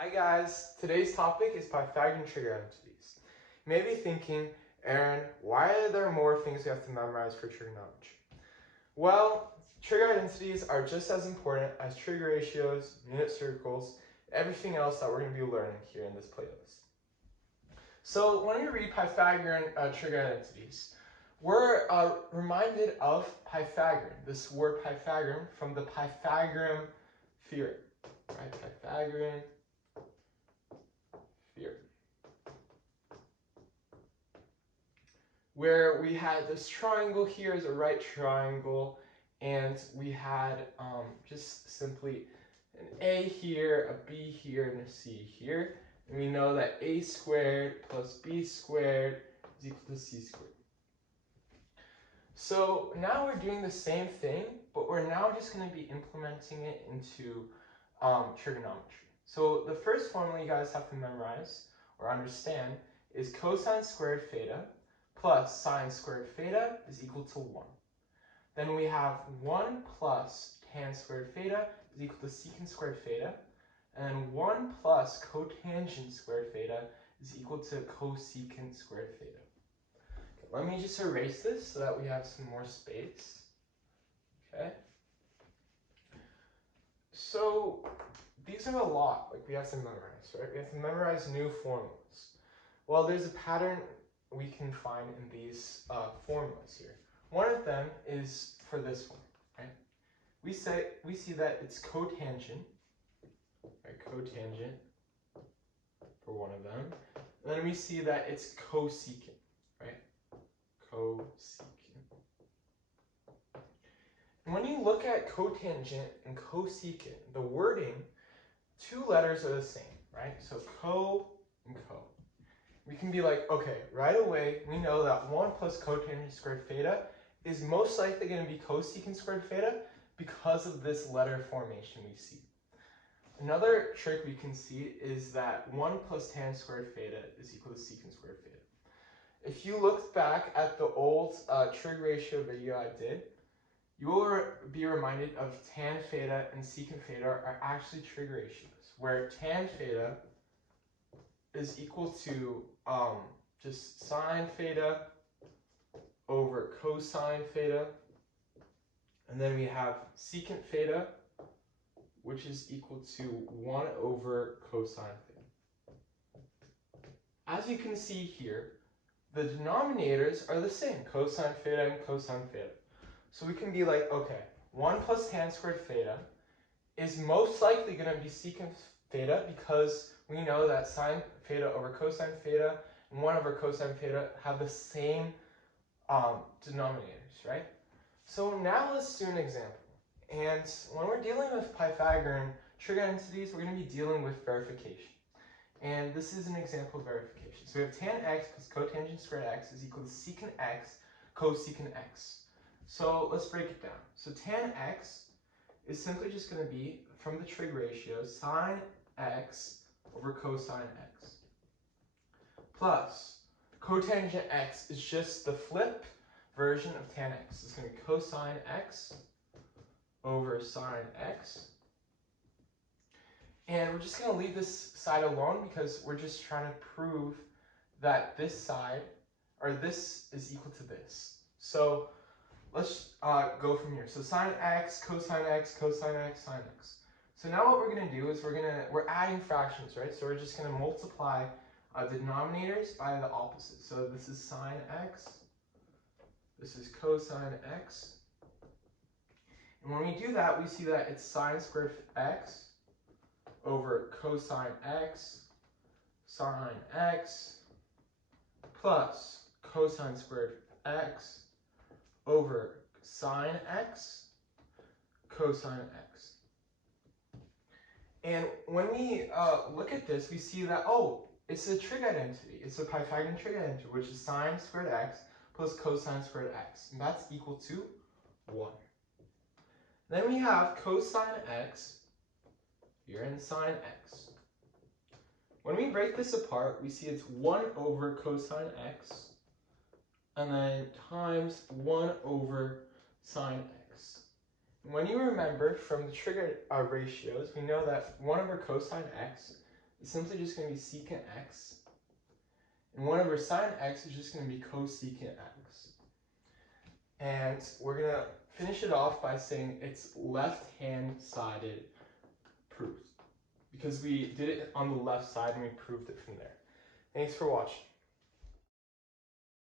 Hi guys, today's topic is Pythagorean trig identities. You may be thinking, Aaron, why are there more things we have to memorize for trigonometry? Well, trig identities are just as important as trig ratios, unit circles, everything else that we're going to be learning here in this playlist. So when we read Pythagorean trig identities, we're reminded of Pythagorean, this word Pythagorean from the Pythagorean theorem, right? Pythagorean theorem, where we had this triangle here as a right triangle, and we had just simply an A here, a B here, and a C here. And we know that A squared plus B squared is equal to C squared. So now we're doing the same thing, but we're now just going to be implementing it into trigonometry. So the first formula you guys have to memorize or understand is cosine squared theta plus sine squared theta is equal to 1. Then we have 1 plus tan squared theta is equal to secant squared theta. And then 1 plus cotangent squared theta is equal to cosecant squared theta. Okay, let me just erase this so that we have some more space. Okay. So these are a lot, like we have to memorize, right? We have to memorize new formulas. Well, there's a pattern we can find in these formulas here. One of them is for this one, right? We see that it's cotangent, right? Cotangent for one of them. And then we see that it's cosecant, right? Cosecant. And when you look at cotangent and cosecant, the wording, two letters are the same, right? So co and co. We can be like, okay, right away, we know that 1 plus cotangent squared theta is most likely going to be cosecant squared theta because of this letter formation we see. Another trick we can see is that 1 plus tan squared theta is equal to secant squared theta. If you look back at the old trig ratio video I did, you will be reminded of tan theta and secant theta are actually trig ratios, where tan theta is equal to just sine theta over cosine theta, and then we have secant theta, which is equal to 1 over cosine theta. As you can see here, the denominators are the same, cosine theta and cosine theta. So we can be like, okay, 1 plus tan squared theta is most likely going to be secant theta because we know that sine theta over cosine theta and 1 over cosine theta have the same denominators, right? So now let's do an example. And when we're dealing with Pythagorean trig identities, we're going to be dealing with verification. And this is an example of verification. So we have tan x plus cotangent squared x is equal to secant x cosecant x. So let's break it down. So tan x is simply just going to be, from the trig ratio, sine x over cosine x. Plus, cotangent x is just the flip version of tan x. It's going to be cosine x over sine x. And we're just going to leave this side alone because we're just trying to prove that this side, or this is equal to this. So let's go from here. So sine x, cosine x, cosine x, sine x. So now what we're going to do is we're adding fractions, right? So we're just going to multiply the denominators by the opposite. So this is sine x, this is cosine x. And when we do that, we see that it's sine squared x over cosine x, sine x, plus cosine squared x over sine x, cosine x. And when we look at this, we see that, oh, it's a trig identity. It's a Pythagorean trig identity, which is sine squared x plus cosine squared x. And that's equal to 1. Then we have cosine x here and sine x. When we break this apart, we see it's 1 over cosine x and then times 1 over sine x. And when you remember from the trig ratios, we know that 1 over cosine x is simply just going to be secant x. And 1 over sine x is just going to be cosecant x. And we're going to finish it off by saying it's left-hand sided proof, because we did it on the left side and we proved it from there. Thanks for watching.